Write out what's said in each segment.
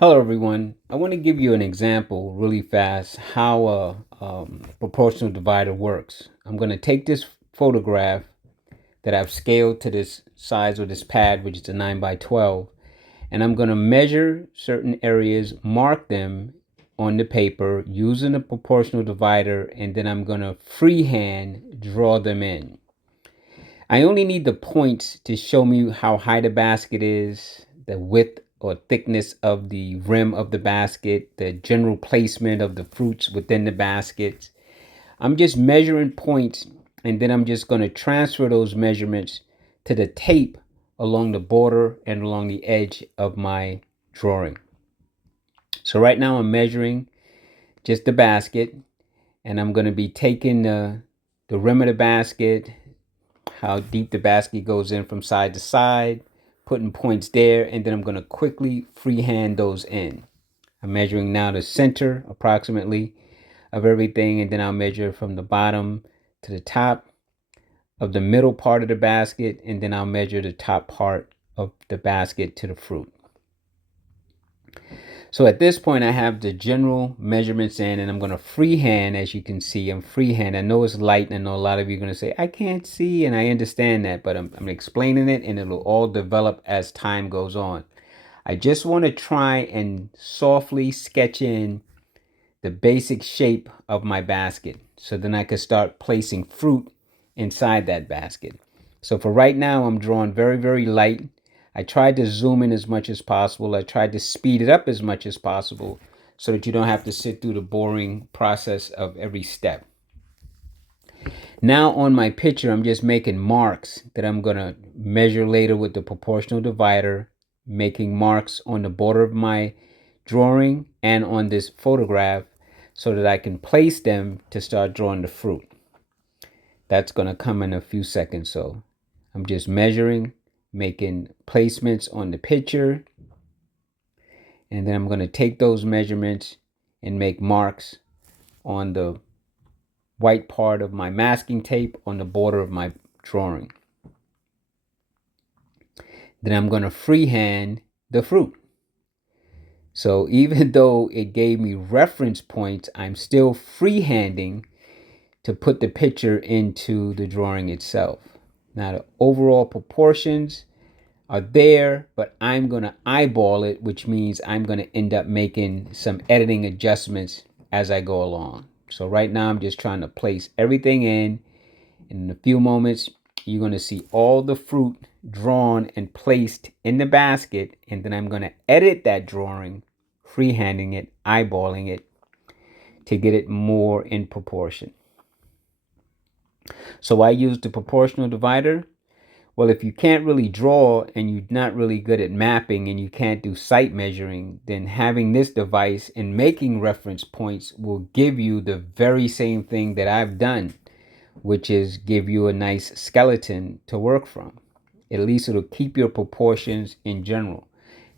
Hello everyone. I want to give you an example really fast how a proportional divider works. I'm going to take this photograph that I've scaled to this size of this pad, which is a 9 by 12, and I'm going to measure certain areas, mark them on the paper using a proportional divider, and then I'm going to freehand draw them in. I only need the points to show me how high the basket is, the width or thickness of the rim of the basket, the general placement of the fruits within the basket. I'm just measuring points, and then I'm just going to transfer those measurements to the tape along the border and along the edge of my drawing. So right now I'm measuring just the basket, and I'm going to be taking the rim of the basket, how deep the basket goes in from side to side, putting points there, and then I'm going to quickly freehand those in. I'm measuring now the center approximately of everything, and then I'll measure from the bottom to the top of the middle part of the basket, and then I'll measure the top part of the basket to the fruit. So at this point, I have the general measurements in, and I'm going to freehand. As you can see, I'm freehand. I know it's light, and I know a lot of you are going to say, I can't see, and I understand that, but I'm explaining it, and it'll all develop as time goes on. I just want to try and softly sketch in the basic shape of my basket, so then I can start placing fruit inside that basket. So for right now, I'm drawing very, very light. I tried to zoom in as much as possible. I tried to speed it up as much as possible so that you don't have to sit through the boring process of every step. Now on my picture, I'm just making marks that I'm going to measure later with the proportional divider, making marks on the border of my drawing and on this photograph so that I can place them to start drawing the fruit. That's going to come in a few seconds. So I'm just measuring, making placements on the picture, and then I'm going to take those measurements and make marks on the white part of my masking tape on the border of my drawing. Then I'm going to freehand the fruit. So even though it gave me reference points, I'm still freehanding to put the picture into the drawing itself. Now the overall proportions are there, but I'm going to eyeball it, which means I'm going to end up making some editing adjustments as I go along. So right now I'm just trying to place everything in. In a few moments, you're going to see all the fruit drawn and placed in the basket, and then I'm going to edit that drawing, freehanding it, eyeballing it to get it more in proportion. So I use the proportional divider. Well, if you can't really draw and you're not really good at mapping and you can't do sight measuring, then having this device and making reference points will give you the very same thing that I've done, which is give you a nice skeleton to work from. At least it'll keep your proportions in general.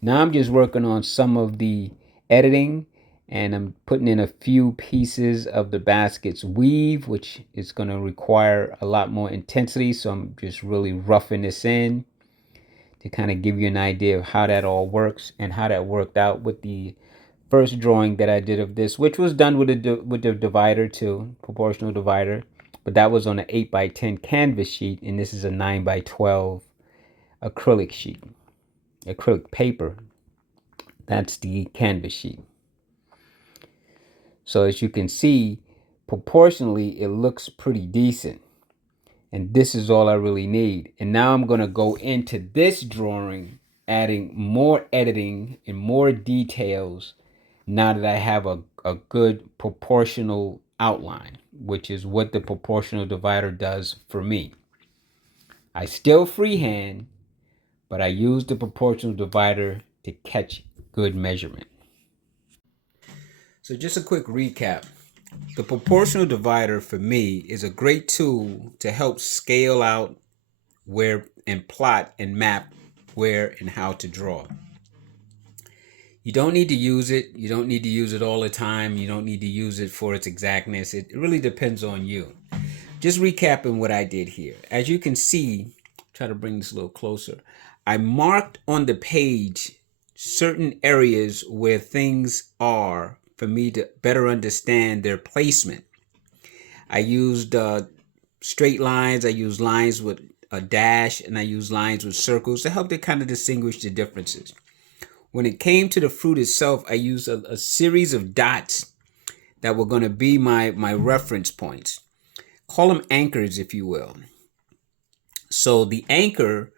Now I'm just working on some of the editing, and I'm putting in a few pieces of the basket's weave, which is going to require a lot more intensity. So I'm just really roughing this in to kind of give you an idea of how that all works and how that worked out with the first drawing that I did of this, which was done with the divider too, proportional divider, but that was on an 8 by 10 canvas sheet, and this is a 9 by 12 acrylic sheet, acrylic paper. That's the canvas sheet. So as you can see, proportionally, it looks pretty decent. And this is all I really need. And now I'm going to go into this drawing, adding more editing and more details now that I have a good proportional outline, which is what the proportional divider does for me. I still freehand, but I use the proportional divider to catch good measurement. So just a quick recap. The proportional divider for me is a great tool to help scale out where and plot and map where and how to draw. You don't need to use it. You don't need to use it all the time. You don't need to use it for its exactness. It really depends on you. Just recapping what I did here. As you can see, try to bring this a little closer. I marked on the page certain areas where things are for me to better understand their placement. I used straight lines, I used lines with a dash, and I used lines with circles to help to kind of distinguish the differences. When it came to the fruit itself, I used a series of dots that were going to be my reference points. Call them anchors, if you will. So the anchor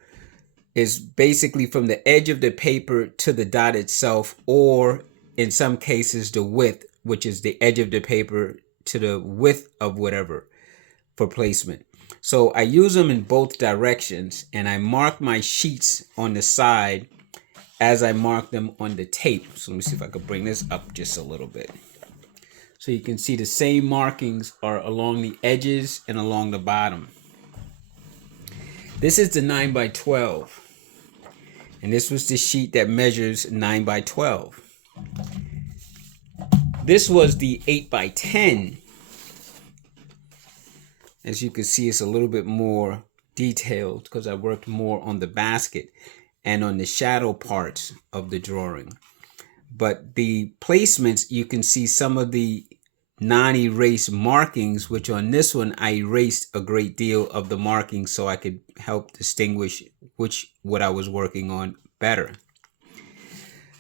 is basically from the edge of the paper to the dot itself, or in some cases the width, which is the edge of the paper to the width of whatever for placement. So I use them in both directions, and I mark my sheets on the side as I mark them on the tape. So let me see if I could bring this up just a little bit. So you can see the same markings are along the edges and along the bottom. This is the 9x12. And this was the sheet that measures 9x12. This was the 8x10. As you can see, it's a little bit more detailed because I worked more on the basket and on the shadow parts of the drawing. But the placements, you can see some of the non-erased markings, which on this one, I erased a great deal of the markings so I could help distinguish what I was working on better.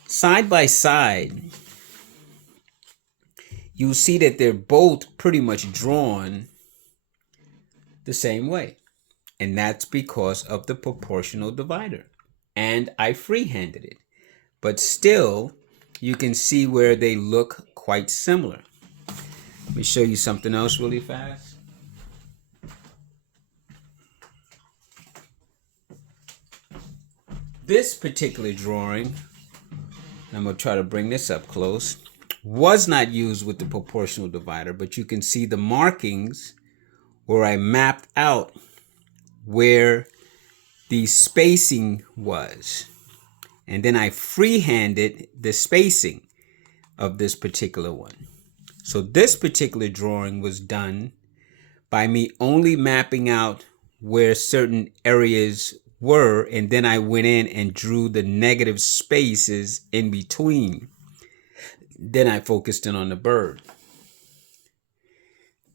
Side by side, you'll see that they're both pretty much drawn the same way. And that's because of the proportional divider. And I freehanded it. But still, you can see where they look quite similar. Let me show you something else really fast. This particular drawing, I'm going to try to bring this up close, was not used with the proportional divider, but you can see the markings where I mapped out where the spacing was. And then I freehanded the spacing of this particular one. So this particular drawing was done by me only mapping out where certain areas were, and then I went in and drew the negative spaces in between. Then I focused in on the bird.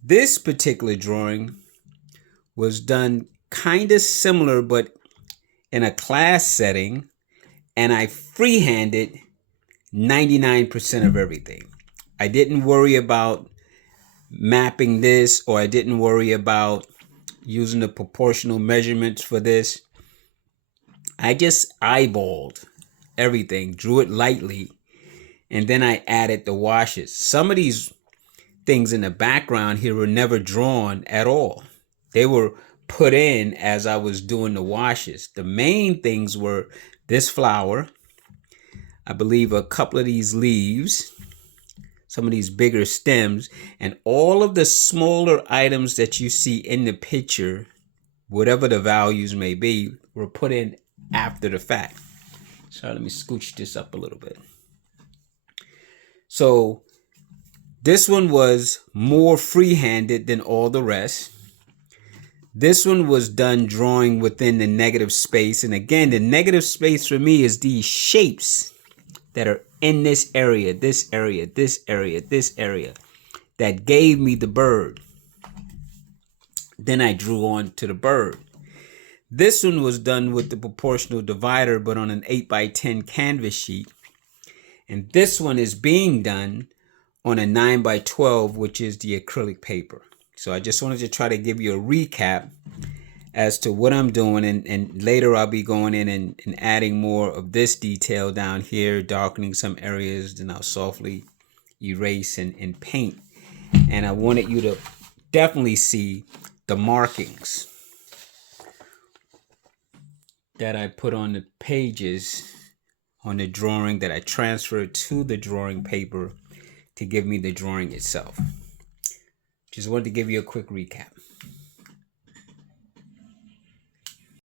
This particular drawing was done kind of similar, but in a class setting, and I freehanded 99% of everything. I didn't worry about mapping this, or I didn't worry about using the proportional measurements for this. I just eyeballed everything, drew it lightly, and then I added the washes. Some of these things in the background here were never drawn at all. They were put in as I was doing the washes. The main things were this flower, I believe a couple of these leaves, some of these bigger stems, and all of the smaller items that you see in the picture, whatever the values may be, were put in after the fact. So let me scooch this up a little bit. So this one was more free-handed than all the rest. This one was done drawing within the negative space. And again, the negative space for me is these shapes that are in this area, this area, this area, this area, that gave me the bird. Then I drew on to the bird. This one was done with the proportional divider, but on an 8x10 canvas sheet. And this one is being done on a 9x12, which is the acrylic paper. So I just wanted to try to give you a recap as to what I'm doing, and later I'll be going in and adding more of this detail down here, darkening some areas, then I'll softly erase and paint. And I wanted you to definitely see the markings that I put on the pages on the drawing that I transferred to the drawing paper to give me the drawing itself. Just wanted to give you a quick recap.